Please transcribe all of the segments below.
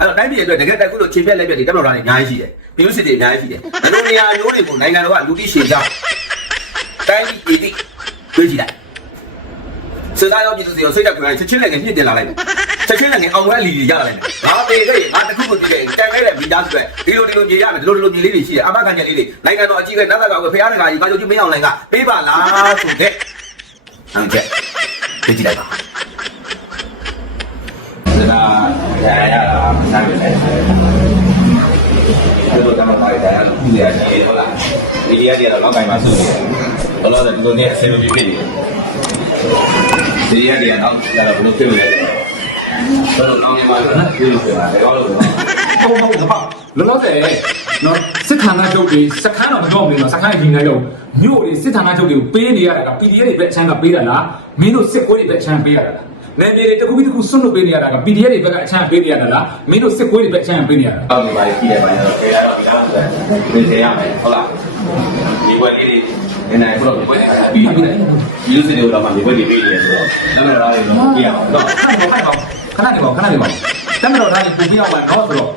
အဲ့တော့တိုင်းပြည်အတွက်တကယ်တိုက်ခုလို့ခြေပြက်လက်ပြက်တွေတက်မတော်တာတွေအများကြီးရှိတယ်ပြည်သူစစ်တွေအများကြီးရှိတယ်ဒီလိုနေရာမျိုးတွေကိုနိုင်ငံတော်ကလူတိရှည်ကြတိုင်းပြည်ပြည်တွေးကြည့်လိုက်စစ်သားရောပြည်သူတွေရောစိတ်တက်ခွင့်ချက်ချင်းလည်းငပြည့်တင်လာလိုက်တယ်ချက်ချင်းလည်းငအောင်ဝဲလီလီရလာလိုက်တယ်ငါပေခဲ့ငါတခုခုပြီးခဲ့တန်ခဲ့တဲ့မိသားစုတွေဒီလိုဒီလိုမြေရမယ်ဒီလိုဒီလိုမြေလေးတွေရှိတယ်အမခံချက်လေးတွေနိုင်ငံတော်အကြီးကနတ်သားကဖျားတကာကြီးကာချုပ်ကြီးမင်းအောင်လိုင်ကပေးပါလားဆိုတဲ့ဟုတ်ကဲ့ကြည့်ကြည့်လိုက်ပါဒါက ရရတာမဆိုင်ဘူးလေအဲ့လိုတမန်ပါရတာလို့ပြရတယ်ဟုတ်လားဒီရရတော့လောက်ကင်မှာစုနေတယ်ဘလို့လဲဒီလိုနဲ့အဆင်မပြေဖြစ်နေတယ်ဒီရရတော့ဒါတော့ဘလို့ဖြစ်နေလဲဘလို့လောင်းနေမှာလဲဒီလိုဖြစ်လာတယ်ဟုတ်လို့ဟုတ်ဟုတ်ကပါလောလောဆယ်နော်စစ်ဌာနချုပ်တွေစခန်းတော့မတော့မလို့နော်စခန်းရင်နေတော့မြို့တွေစစ်ဌာနချုပ်တွေကိုပေးနေရတာက PDF တွေပဲအချမ်းကပေးတာလားမင်းတို့စစ်ကွေးတွေပဲအချမ်းပေးရတာလား နယ်မြေတွေတစ်ခုပြီးတစ်ခုဆွတ်လွတ်ပေးနေရတာက PDF တွေပဲကအချမ်းပေးနေရတာလားမင်းတို့စစ်ကွေးတွေပဲအချမ်းပေးနေရတာအောက်ဒီပါကြည့်ရမယ်တော့ခေရတော့ဒီလားဆိုတော့ပြင်ဆင်ရမယ်ဟုတ်လားဒီဘက်လေးတွေနေနေဘလို့ဒီဘက်ပြီးပြီးတယ်ဒီလိုစတွေတော့မှဒီဘက်တွေပြီးနေဆိုတော့နာမည်သားတွေတော့ကြည့်ရအောင်တော့ခဏနေပါခဏနေပါခဏနေပါတမတော်သားကြီးပူပြအောင်ပါနော်ဆိုတော့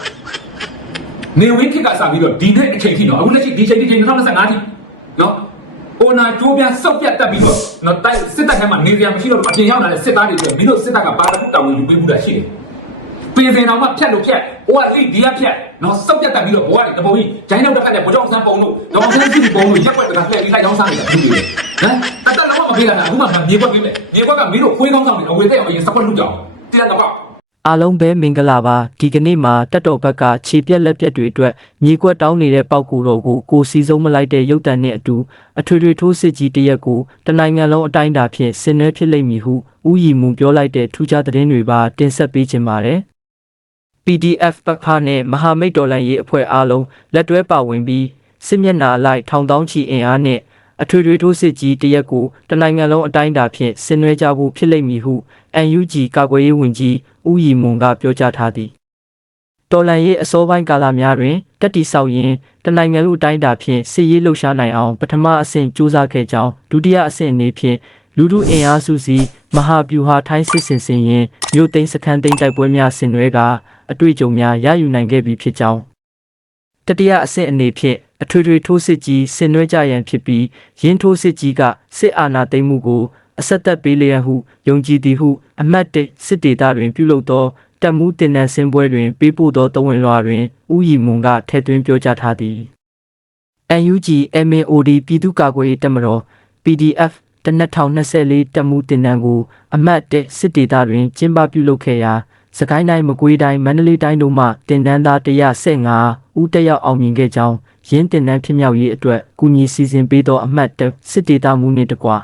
နေဝင်းခစ်ကစပြီးတော့ဒီနေ့အချိန်ထိနော်အခုလက်ရှိဒီချိန်ဒီချိန်2025ထိနော်အို နာကျိုးပြဆုတ်ပြတ်တက်ပြီးတော့နော်တိုက်စစ်တပ်ထဲမှာနေကြမရှိတော့အပြင်ရောက်လာတဲ့စစ်သားတွေဆိုမင်းတို့စစ်တပ်ကဘာတစ်ခုတောင်းဝင်ယူပေးမှုတာရှိတယ်ပင်စင်တော်မှဖြတ်လို့ဖြတ်ဟိုကလိဒီကဖြတ်နော်ဆုတ်ပြတ်တက်ပြီးတော့ဘဝတွေတပုံကြီးဂျိုင်းနောက်တစ်ခါနဲ့ဘုံကြောင့်ဆန်းပုံတို့ဒေါအောင်ဆန်းကြီးပုံတို့ရက်ွက်တကလှည့်ပြီးလိုက်ကြောင်းစားနေတာဖြစ်နေတယ်ဟမ်အတက်လုံးမပေးတာအခုမှမြေကွက်ပေးမယ်မြေကွက်ကမင်းတို့ခွေးကောင်းဆောင်နေအဝေတဲ့အောင်ရင်စကွက်လူကြောင်တရားတော့ အားလုံးပဲမင်္ဂလာပါဒီကနေ့မှာတက်တော်ဘက်ကခြေပြက်လက်ပြက်တွေအတွက်မြေကွက်တောင်းနေတဲ့ပောက်ကူတော်ကိုကိုစီဆုံးမလိုက်တဲ့ရုပ်တံနဲ့အတူအထွေထွေထိုးစစ်ကြီးတစ်ရက်ကိုတနိုင်ငံလုံးအတိုင်းအတာဖြင့်ဆင်နွှဲဖြစ်လိမ့်မည်ဟုဥယီမူပြောလိုက်တဲ့ထူးခြားသတင်းတွေပါတင်ဆက်ပေးခြင်းပါတယ် PDF ပခါနဲ့မဟာမိတ်တော်လှန်ရေးအဖွဲ့အားလုံးလက်တွဲပါဝင်ပြီးစစ်မျက်နှာအလိုက်ထောင်တောင်းချီအင်အားနဲ့အထွေထွေထိုးစစ်ကြီးတရက်ကိုတနိုင်ငံလုံးအတိုင်းအတာဖြင့်ဆင်နွှဲကြဖို့ဖြစ်လိမ့်မည်ဟု UNG ကာကွယ်ရေးဝန်ကြီးဦးရီမွန်ကပြောကြားထားသည်တော်လန်ရေးအစောပိုင်းကာလများတွင်တက်တီဆောက်ရင်တနိုင်ငံလုံးအတိုင်းအတာဖြင့်စစ်ရေးလှုပ်ရှားနိုင်အောင်ပထမအဆင့်စူးစမ်းခဲ့ကြောင်းဒုတိယအဆင့်အနေဖြင့်လူထုအင်အားစုစည်းမဟာဗျူဟာထိုင်းစစ်စင်စင်ရင်မြို့သိမ်းစခန်းသိမ်းတိုက်ပွဲများဆင်နွှဲကအတွေ့အကြုံများရယူနိုင်ခဲ့ပြီဖြစ်ကြောင်းတတိယအဆင့်အနေဖြင့်အထွေထွေထိုးစစ်ကြီးဆင်နွှဲကြရန်ဖြစ်ပြီးရင်းထိုးစစ်ကြီးကစစ်အာဏာသိမ်းမှုကို အဆက်သက်ပေးလျက်ဟုယုံကြည်သည်ဟု အမတ်တစ်စစ်ဒေသတွင်ပြုလုပ်သောတပ်မှုတင်နန်းစင်ပွဲတွင်ပေးပို့သောတဝန်လွှာတွင်ဥယီမွန်ကထည့်သွင်းပြောကြားထားသည် NUG MAOD ပြည်သူ့ကာကွယ်ရေးတပ်မတော် PDF တနက်ထောင်24တပ်မှုတင်နန်းကိုအမတ်တစ်စစ်ဒေသတွင်ကျင်းပပြုလုပ်ခဲ့ရာစကိုင်းတိုင်းမကွေးတိုင်းမန္တလေးတိုင်းတို့မှတင်နန်းသား115ဦးတက်ရောက်အောင်မြင်ခဲ့ကြောင်းရင်းတင်နန်းဖြစ်မြောက်ရေးအတွက်ကူညီစီစဉ်ပေးသောအမတ်တစ်စစ်ဒေသမှုနှင့်တကွာ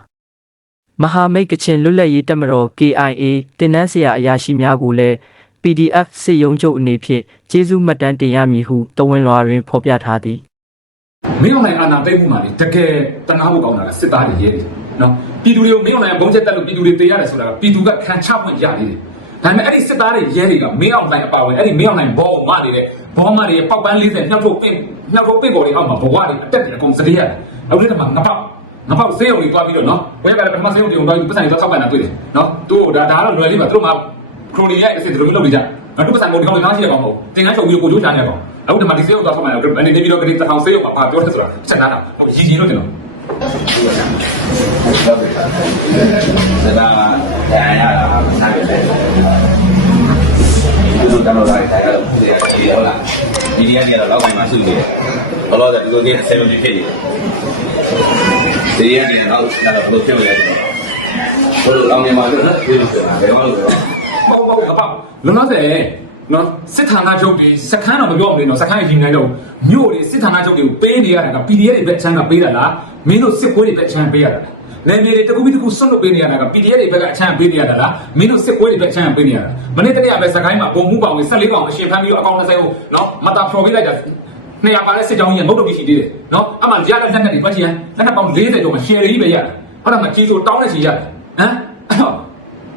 မဟာမိတ်ကချင်လွတ်လပ်ရေးတပ်မတော် KIA တင်နန်းဆရာအရာရှိများကိုလည်း PDF စစ်ရုံးချုပ်အနေဖြင့်ကျေးဇူးမှတ်တမ်းတင်ရမည်ဟုတဝန်လွှာတွင်ဖော်ပြထားသည်မင်းအောင်နိုင်အာဏာသိမ်းမှုမှာလေတကယ်တနာဖို့ကောင်းတာကစစ်သားတွေရဲတယ်နော်ပြည်သူတွေကိုမင်းအောင်နိုင်ဘုံချက်တက်လို့ပြည်သူတွေတေးရတယ်ဆိုတာကပြည်သူကခံချဖွင့်ရနေတယ်ဒါပေမဲ့အဲ့ဒီစစ်သားတွေရဲတွေကမင်းအောင်နိုင်အပါဝင်အဲ့ဒီမင်းအောင်နိုင်ဘောမနေတဲ့ဘောမတွေရဲ့ပောက်ပန်း40နှောက်ထုတ်ပင့်နှောက်ထုတ်ပင့်ပေါ်တွေအောက်မှာဘဝတွေအတက်တယ်အကုန်စတေးရတယ်အခုလည်းကမှငပောက် ငပောက်ဆေးရုံတွေတွားပြီးတော့နော်ဘယ်ကလည်းပထမဆေးရုံတွေတွားပြီးပတ်စံတွေတော့ထောက်ပံ့တာတွေ့တယ်နော်သူ့ဒါဒါကတော့လွယ်လေးပါသူတို့မှခရိုနီရဲ့အစ်စ်တွေလိုမျိုးလုပ်နေကြငါတို့ပတ်စံကုန်ဒီကောင်တွေနားရှိရကောင်မဟုတ်တင်ကန်းချုပ်ပြီးကိုကြိုးချနေကောင်အခုဒီမှာဒီဆေးရုံတော့ထောက်ပံ့တယ်အနေနဲ့ပြီးတော့ကလေးတစ်ထောင်ဆေးရုံအပါပြောတယ်ဆိုတာချက်နာတာဟိုရည်ရည်လို့ကျွန်တော်ဒါကရရတာမဆိုင်ဘူးလေဒီလိုတမန်တော်တိုင်းကတော့ပြရတယ်ဟုတ်လားဒီနေ့ကနေတော့လောက်ကင်မှာစုနေတယ်ဘလို့လဲဒီလိုကအဆင်မပြေဖြစ်နေတယ် ဒီရက်နေတော့တော့ဘလို့ဖြစ်နေလဲဘလို့လောင်းနေမှာလို့နော်ဒီလိုဆိုတာဘယ်မှာလို့လဲပေါ့ပေါ့ကပေါ့လုံးလုံးတဲ့နော်စစ်ဌာနချုပ်တွေစခန်းတော့မပြောမလို့နော်စခန်းရင်နိုင်တော့မြို့တွေစစ်ဌာနချုပ်တွေကိုပေးနေရတာက PDF တွေပဲအချမ်းကပေးတာလားမင်းတို့စစ်ပွဲတွေပဲအချမ်းပေးရတာလားနယ်မြေတွေတကူပြီးတကူဆွတ်လို့ပေးနေရတာက PDF တွေပဲကအချမ်းပေးနေရတာလားမင်းတို့စစ်ပွဲတွေပဲအချမ်းပေးနေရတာမနေ့တနေ့ကပဲစကိုင်းမှာဘုံမှုပေါင်ဝင်14ပေါင်အရှင်ဖမ်းပြီးတော့အကောင့်20ကိုနော်မတာဖော်ပေးလိုက်တာ နေရာပါတဲ့စစ်ကြောင်းကြီးကမုတ်တုတ်ရှိသေးတယ်နော်အမှရတဲ့လက်နဲ့တွေပတ်ချင်လက်နဲ့ပေါင်း40ကျော်မှာ share ကြီးပဲရတယ်ဟုတ်တယ်မကြီးဆိုတောင်းတဲ့ချီရတယ်ဟမ်အဲ့တော့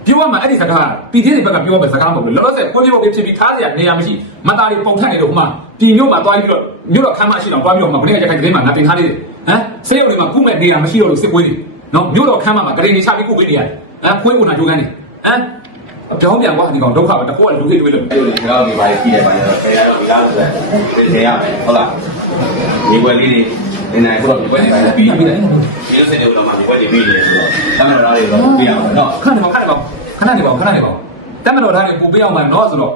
ပြောရမှာအဲ့ဒီစကားပြည်သေးတွေဘက်ကပြောရမယ့်စကားမဟုတ်ဘူးလောလောဆယ်ကိုကြီးဘုတ်ဖြစ်ပြီးထားစရာနေရာမရှိမသားတွေပုံထက်နေတော့ဟိုမှာပြည်မျိုးမှာသွားပြီးတော့မြို့တော့ခမ်းမရှိတော့သွားပြီးတော့မှဘယ်နဲ့ရခိုင်သတင်းမှာငါတင်ထားသေးတယ်ဟမ်ဆေးရုံတွေမှာကုမဲ့နေရာမရှိတော့လို့စစ်ပွဲတွေနော်မြို့တော့ခမ်းမှာမှာဂရိနေချပြီးကုပေးနေရတယ်ဟမ်ခွေးကုန်တာကြိုးကန်းနေဟမ် အပြောင်းပြန်ကွာဒီကောင်ဒုက္ခပဲတကောကလူကြီးတွေလို့အဲ့လိုဒီတော့ဒီပါကြီးတယ်ပါတော့ဆယ်ရတော့ဒီလားဆိုတော့ဆယ်ရမယ်ဟုတ်လားဒီပွဲလေးတွေနေနိုင်ခုတော့ဒီပွဲနေတိုင်းပြီးရပြီးတယ်ဒီလိုစနေတော့မှဒီပွဲတွေပြီးနေဆိုတော့တမန်တော်တွေတော့ပြရအောင်နော်ခဏနေပါခဏနေပါခဏနေပါခဏနေပါတမတော်သားတွေပူပေးအောင်ပါနော်ဆိုတော့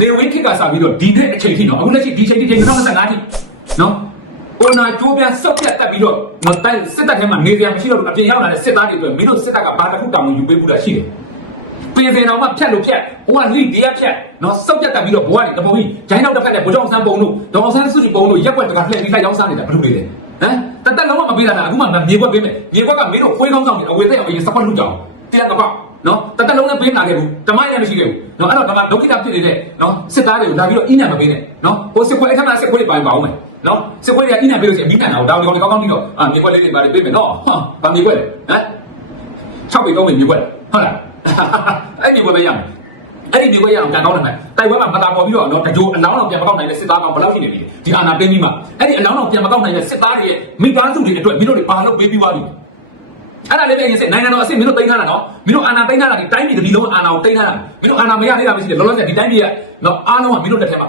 နေဝင်းခစ်ကစားပြီးတော့ဒီနေ့အချိန်ထိနော်အခုလက်ရှိဒီချိန်ထိချိန်2025ထိနော်အိုနာကျိုးပြန်စောက်ပြတ်တက်ပြီးတော့မတိုင်စစ်တပ်ထဲမှာနေစရာမရှိတော့ဘူးအပြင်ရောက်လာတဲ့စစ်သားတွေအတွက်မင်းတို့စစ်တပ်ကဘာတစ်ခုတောင်းယူပေးဘူးလားရှိတယ် ပြင်စင်တော်မှဖြတ်လို့ဖြတ်ဟိုကလိဒီရဖြတ်နော်စောက်ပြတ်တက်ပြီးတော့ဘဝတွေတပုံကြီးဂျိုင်းနောက်တစ်ဖက်နဲ့ဗိုလ်ချုပ်ဆန်းပုံတို့ဒေါအောင်ဆန်းစုကြည်ပုံတို့ရက်ွက်တကလှည့်ပြီးလိုက်ရောက်စားနေတာဘယ်လိုလဲဟမ်တသက်လုံးမပေးတာလားအခုမှမြေကွက်ပေးမယ်မြေကွက်ကမင်းတို့ခွေးကောင်းဆောင်နေအဝေသက်အရင်စကွက်လူကြောင်တရားကပောက်နော်တသက်လုံးနဲ့ပေးမလာခဲ့ဘူးဓမ္မရမရှိခဲ့ဘူးနော်အဲ့တော့ဓမ္မဒုက္ခိတဖြစ်နေတဲ့နော်စစ်သားတွေကိုလာပြီးတော့အင်းညာမပေးနဲ့နော်ဟိုစစ်ခွေးအဲ့ထက်မှစစ်ခွေးတွေပိုင်းပါအောင်မယ်နော်စစ်ခွေးတွေကအင်းညာပေးလို့ရှိရင်မိကန်တာကိုတောင်းဒီကောင်ကောင်းကောင်းပြီးတော့အာမြေကွက်လေးတွေပါလေပေးမယ်နော်ဟာဗာမြေကွက်လေဟမ်6ပေ3ပေမြေကွက်ဟုတ်လား အဲ့မြေကွက်ပဲရမယ်အဲ့ဒီမြေကွက်ရအောင်ကန်ကောင်းတယ်မယ်တိုက်ပွဲမှာမတာပေါ်ပြီးတော့နော်တကြိုအလောင်းတော်ပြန်မကောက်နိုင်တဲ့စစ်သားကောင်ဘယ်လောက်ရှိနေပြီဒီအာနာသိမ်းပြီးမှအဲ့ဒီအလောင်းတော်ပြန်မကောက်နိုင်တဲ့စစ်သားတွေရဲ့မိသားစုတွေအတွက်မင်းတို့တွေဘာလို့ပေးပြီးသွားပြီအဲ့ဒါလေးပဲအရင်စနိုင်ငံတော်အစ်စ်မင်းတို့တိန်းထားတာနော်မင်းတို့အာဏာတိန်းထားတာဒီတိုင်းပြည်တစ်ပြည်လုံးအာဏာကိုတိန်းထားတာမင်းတို့အာဏာမရသေးတာမရှိတယ်လောလောဆယ်ဒီတိုင်းပြည်ကနော်အားလုံးကမင်းတို့လက်ထဲမှာ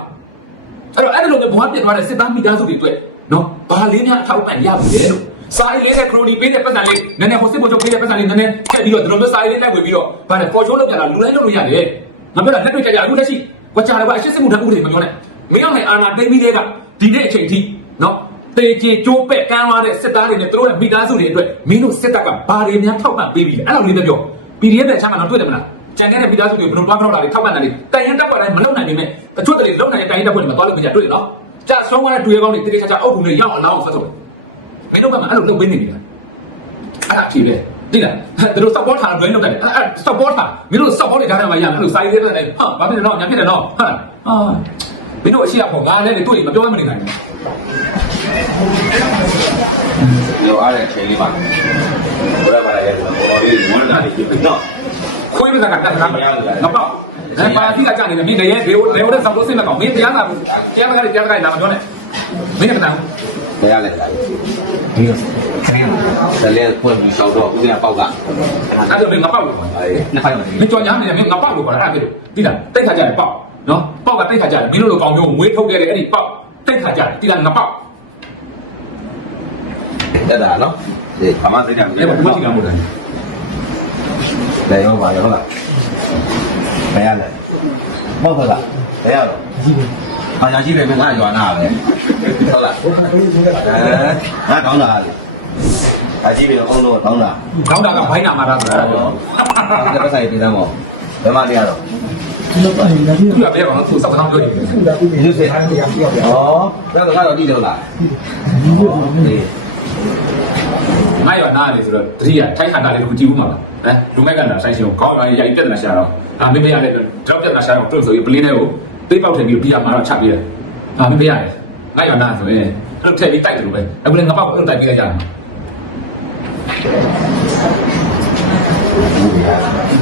အဲ့တော့အဲ့လိုမျိုးဘဝပြစ်သွားတဲ့စစ်သားမိသားစုတွေအတွက်နော်ဘာလေးများအထောက်ပံ့ရပြီလေလို့ စာရေးလေးနဲ့ခရိုနီပေးတဲ့ပတ်စံလေးနည်းနည်းဟိုစစ်ဘုတ်ချုပ်ပေးတဲ့ပတ်စံလေးနည်းနည်းထည့်ပြီးတော့ဒီလိုမျိုးစာရေးလေးလိုက်ဝင်ပြီးတော့ဗါတယ်ပေါ်ချိုးလုပ်ကြတာလူတိုင်းလုပ်လို့ရတယ်ငါပြောတာလက်တွေ့ကြကြအခုလက်ရှိကွာကြတယ်ကွာအရှင်းစစ်မှုထမ်းဥပဒေမပြောနဲ့မင်းအောင်နဲ့အာဏာသိမ်းပြီးတဲ့ကဒီနေ့အချိန်ထိနော်တေကျေကျိုးပဲ့ကမ်းသွားတဲ့စစ်သားတွေနဲ့သူတို့ရဲ့မိသားစုတွေအတွက်မင်းတို့စစ်တပ်ကဘာတွေများထောက်ပံ့ပေးပြီလဲအဲ့လိုလေးပဲပြော PDF ပဲချမ်းမှာတော့တွေ့တယ်မလားကြံခဲ့တဲ့မိသားစုတွေဘယ်လိုတွားကြောက်လာတွေထောက်ပံ့တာတွေတိုင်ရင်တက်ပွက်တိုင်းမလုံနိုင်နေမဲ့တချို့တွေလုံနိုင်တဲ့တိုင်ရင်တက်ပွက်တွေမသွားလို့မကြတွေ့တယ်နော်ကြာဆုံးသွားတဲ့တွေ့ရကောင်းတွေတကယ်ချာချာအုပ်ဘူးတွေရောက်အောင်လောင်းအောင်ဆက်ဆုံး မင်းတို့ကမှအဲ့လိုလုပ်ပေးနေတယ်အဲ့ဒါဖြေပဲတိလားသူတို့ support ထားတယ်ဘယ်လုပ်တယ်အဲ့ support ထားမင်းတို့ support တွေထားတယ်မှာရမယ်အဲ့လိုစာရေးလေးနဲ့ဟာဘာဖြစ်လဲတော့ညာဖြစ်တယ်နော်ဟာအာမင်းတို့အရှိရဖို့ငါလည်းတွေ့မပြောမနေနိုင်ဘူးပြောအားတဲ့ချိန်လေးပါဘယ်ပါလဲဘောတော်လေးဝန်တာလေးပြနော်ခွေးမကကတ်တာငါပေါ့အဲပါတိကကြာနေတယ်မင်းတည်းရဲ့ဘေးဘေးနဲ့ဆောက်လို့စိတ်မကောင်းမင်းတရားကတရားကလည်းတရားကလည်းလာမပြောနဲ့မင်းကတည်း ကဘယ်ရလဲလားဒီလိုခင်းတလဲပွင့်ပြီးရှောက်တော့ဦးဇင်းပေါက်ကအဲ့ဒါမင်းငါပေါက်လို့ခေါ်အေးနှစ်ဖိုင်ပါမင်းကြော်ညာနေတယ်မင်းငါပေါက်လို့ခေါ်တာအဲ့ဒါတိလားတိတ်ခါကြတယ်ပေါက်နော်ပေါက်ကတိတ်ခါကြတယ်မင်းတို့လိုကောင်မျိုးငွေထုတ်ခဲ့တဲ့အဲ့ဒီပေါက်တိတ်ခါကြတယ်တိလားငါပေါက်တက်တာနော်ဒီဘာမှစိတ်ဓာတ်မအဲ့ဘာဘုရားကြည့်ကမို့တယ်လဲရောပါရောလားဘယ်ရလဲမဟုတ်လားဘယ်ရတော့ အာရရှိပဲငါရွာနာပဲဟုတ်လားအဲငါတောင်းတာလေအကြီးပဲအောင်တော့တောင်းတာခေါင်းတာကဘိုင်းနာမှာတာဆိုတာဒီပတ်ဆိုင်ပြည်သားမောဘယ်မှနေရတော့သူကဘယ်ကောင်သူစောက်ကောင်းပြောနေတယ်ဒီစစ်ဩတော့ငါတော့တည်တော့လားဒီငါရောနားလေဆိုတော့တတိယထိုက်ခါတာလေးကိုကြည့်ဦးမှာပါဟမ်လူမိုက်ကလာဆိုင်ရှင်ကိုခေါင်းရိုက်ပြက်လာရှာတော့အာမင်းမရတဲ့တော့ပြက်လာရှာတော့တွန့်ဆိုပြီးပလင်းထဲကို သိပေါက်ထည့်ပြီးပြရမှာတော့ချပြီးတယ်အာမင်းမရတယ်ငါရောနားဆိုရင်အဲ့လိုထည့်ပြီးတိုက်တယ်လို့ပဲအခုလည်းငါပေါက်အဲ့လိုတိုက်ပြီးလိုက်ကြတယ်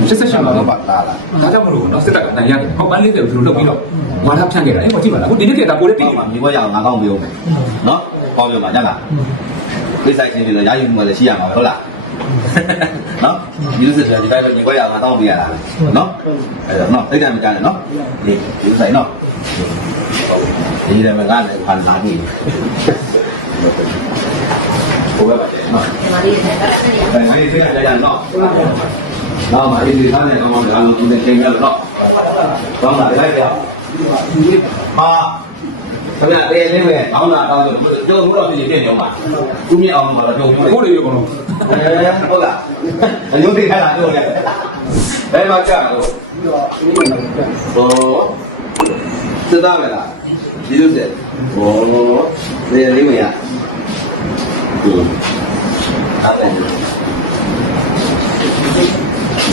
စစ်စစ်ရှာမှာတော့တော့ပါလာလားဒါကြောင့်မလို့နော်စစ်တပ်ကတန်ရတယ်ဟောပန်းလေးတွေကိုသူတို့လုပ်ပြီးတော့ဝါဒဖြန့်ခဲ့တာအဲ့မကြည့်ပါလားအခုဒီနေ့ကတာကိုလည်းဒီတိမှာမြေဘွက်ရအောင်ငါကောင်းပြောမယ်နော်ကောင်းပြောမှာညလားပိဆိုင်ချင်းတွေတော့ရာယူမှလည်းရှိရမှာဟုတ်လား နော်ဒီလိုစစ်တယ်ဒီတိုင်းပဲမြေဘွက်ရအောင်ငါတောင်းပြရတာနော်အဲ့တော့နော်သိတယ်မကြနဲ့နော်ဒီဒီဆိုင်နော်ဒီတယ်မငါလည်းဖန်လာပြီဘုရားပါတယ်နော်မာရီဆိုင်ကလည်းမာရီဆိုင်ကလည်းနော်နော်မာရီဒီသားနဲ့ကောင်းကောင်းကြာလို့ဒီနေ့ချိန်ရတော့ကောင်းတာလိုက်ရပါ ခင်ဗျာတကယ်လေးပဲကောင်းတာကောင်းတယ်ကြောက်ဘူးတော့ပြင်ပြင်ကြောင်းပါသူမြင်အောင်ပါတော့ကြောက်ဘူးလေကိုလေးရောကတော့အဲဟုတ်လားအညို့တိထားတာတို့လေဘယ်မှာကြာလို့ဟောသသားမလားဒီလိုဆက်ဟောနေလေးမရဟုတ်အဲ့ဒါ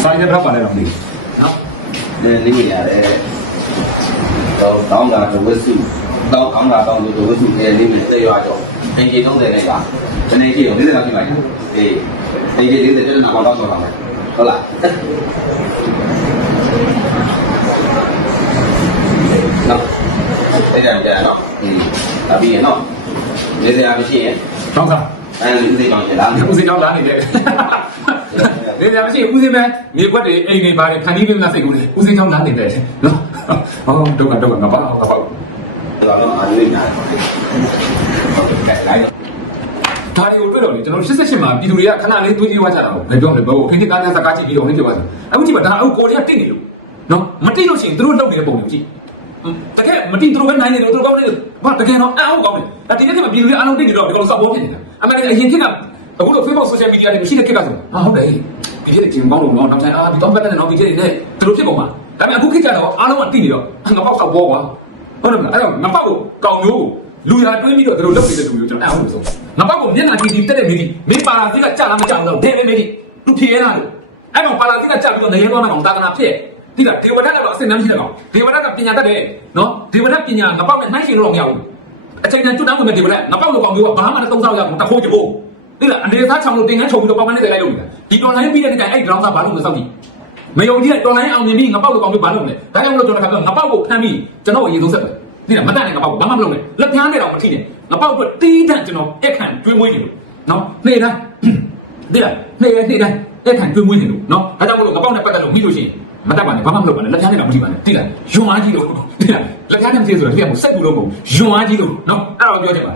ဆိုင်တဲ့ဘက်ပါလဲတော့မသိဘူးနော်နေလေးမရတယ်တော့တောင်းတာတော့ဝစု တောင်းကောင်းတာတောင်းလို့ဝစုနေလေးမသိရွာကြောအင်ဂျီ30နဲ့ကတနေ့ကြီး40လောက်ရှိပါရဲ့အေးအင်ဂျီ40တက်နာတော့တော့ပါမယ်ဟုတ်လားနော်အဲ့ဒါကြနော်อืมဒါပြီးရနော်နေစရာမရှိရင်တောင်းစားအဲဒီဦးစိတ်ကောင်းရလားဦးစင်တော့လာနေတယ်နေကြမရှိဦးစင်မဲမြေခွက်တွေအိမ်တွေပါတယ်ခန်းကြီးပြင်းလာစိတ်ကူးတယ်ဦးစင်ကြောင့်လာနေတယ်နော်ဟောတော့ကတော့ငါပါငါပါ ဒါတော့အာရုံညာပါကဲလိုက်ဒါတွေကိုတွေ့တော့လေကျွန်တော်88မှာပြည်သူတွေကခဏလေးတွေးကြည့်သွားကြတာပေါ့ဘယ်ပြောမလဲဘယ်ခင်းတဲ့ကားတဲ့စကားကြည့်ပြီးတော့နေကြပါစေအခုကြည့်ပါဒါအခုကိုရီးယားတိတ်နေလို့နော်မတိတ်လို့ရှိရင်သူတို့လောက်နေတဲ့ပုံကိုကြည့်တကယ်မတိသူတို့ပဲနိုင်နေတယ်သူတို့ကောင်းနေတယ်ဘာတကယ်တော့အအောင်ကောင်းတယ်ဒါဒီနေ့ကပြည်သူတွေအားလုံးတိတ်နေတော့ဒီကောင်စောက်ပေါ်ဖြစ်နေတာအမှန်တကယ်အရင်ခေတ်ကအခုတော့ Facebook social media တွေမရှိတဲ့ခေတ်ကဆိုဟာဟုတ်တယ်ဒီခေတ်ကကျင်ကောင်းလို့တော့နောက်တိုင်းအာဒီတော့ဘက်နဲ့တော့ဒီခေတ်တွေနဲ့သူတို့ဖြစ်ကုန်မှာဒါပေမဲ့အခုခေတ်ကျတော့အားလုံးကတိတ်နေတော့ငါပေါက်ဆောက်ပေါ်ကွာ ဟုတ်တယ်မလားအဲ့တော့ငါပေါက်ကိုကောင်းမျိုးကိုလူရတွင်းပြီးတော့သူတို့လုပ်နေတဲ့လူမျိုးကျွန်တော်အအောင်လို့ဆိုငါပေါက်ကိုမျက်နှာကြည့်ပြီးတက်တဲ့မိဒီမင်းပါလာစီကကြာလားမကြာဘူးတော့ဒဲပဲမိဒီသူဖြေရတာလို့အဲ့တော့ပါလာစီကကြာပြီးတော့နေရဲသွားတဲ့ကောင်တာကနာဖြစ်ဒီကဒေဝဒတ်ကတော့အစင်တမ်းရှိတဲ့ကောင်ဒေဝဒတ်ကပညာတတ်တယ်နော်ဒေဝဒတ်ပညာငါပေါက်နဲ့နှိုင်းရှင်လို့တော့မရဘူးအချိန်တန်ကျွတ်တန်းဝင်တဲ့ဒေဝဒတ်ငါပေါက်လို့ကောင်မျိုးကဘာမှမသုံးစားရဘူးတခိုးကြဖို့ဒီကအနေစားချောင်လို့တင်ငန်းချုပ်ပြီးတော့ပေါက်မနေတဲ့လိုက်လို့ဒီတော်လိုင်းပြီးတဲ့တိုင်အဲ့ ground စားဘာလို့မစောက်ကြည့် မယုံကြည်တဲ့တော်လိုင်းအောင်မြင်ပြီးငါပေါက်လို့ကောင်မျိုးဘာလို့မလဲဒါကြောင့်မလို့ကျွန်တော်ကငါပေါက်ကိုဖမ်းပြီးကျွန်တော်အရင်ဆုံးဆက်ပဲဒီကမတတ်နဲ့ငါပေါက်ကိုဘာမှမလုပ်နဲ့လက်ပြားနဲ့တော့မထိနဲ့ငါပေါက်အတွက်တီးတန့်ကျွန်တော်အခန့်ကျွေးမွေးနေလို့နော်နေလားဒီလားနေရနေတိုင်းအခန့်ကျွေးမွေးနေလို့နော်ဒါကြောင့်မလို့ငါပေါက်နဲ့ပတ်သက်လို့မိလို့ရှိရင်မတတ်ပါနဲ့ဘာမှမလုပ်ပါနဲ့လက်ပြားနဲ့တော့မထိပါနဲ့တိလားယွန်အားကြီးလို့တိလားလက်ပြားနဲ့မထိဆိုတော့ဒီကစိတ်ဘူးလို့မဟုတ်ယွန်အားကြီးလို့နော်အဲ့တော့ပြောချင်ပါ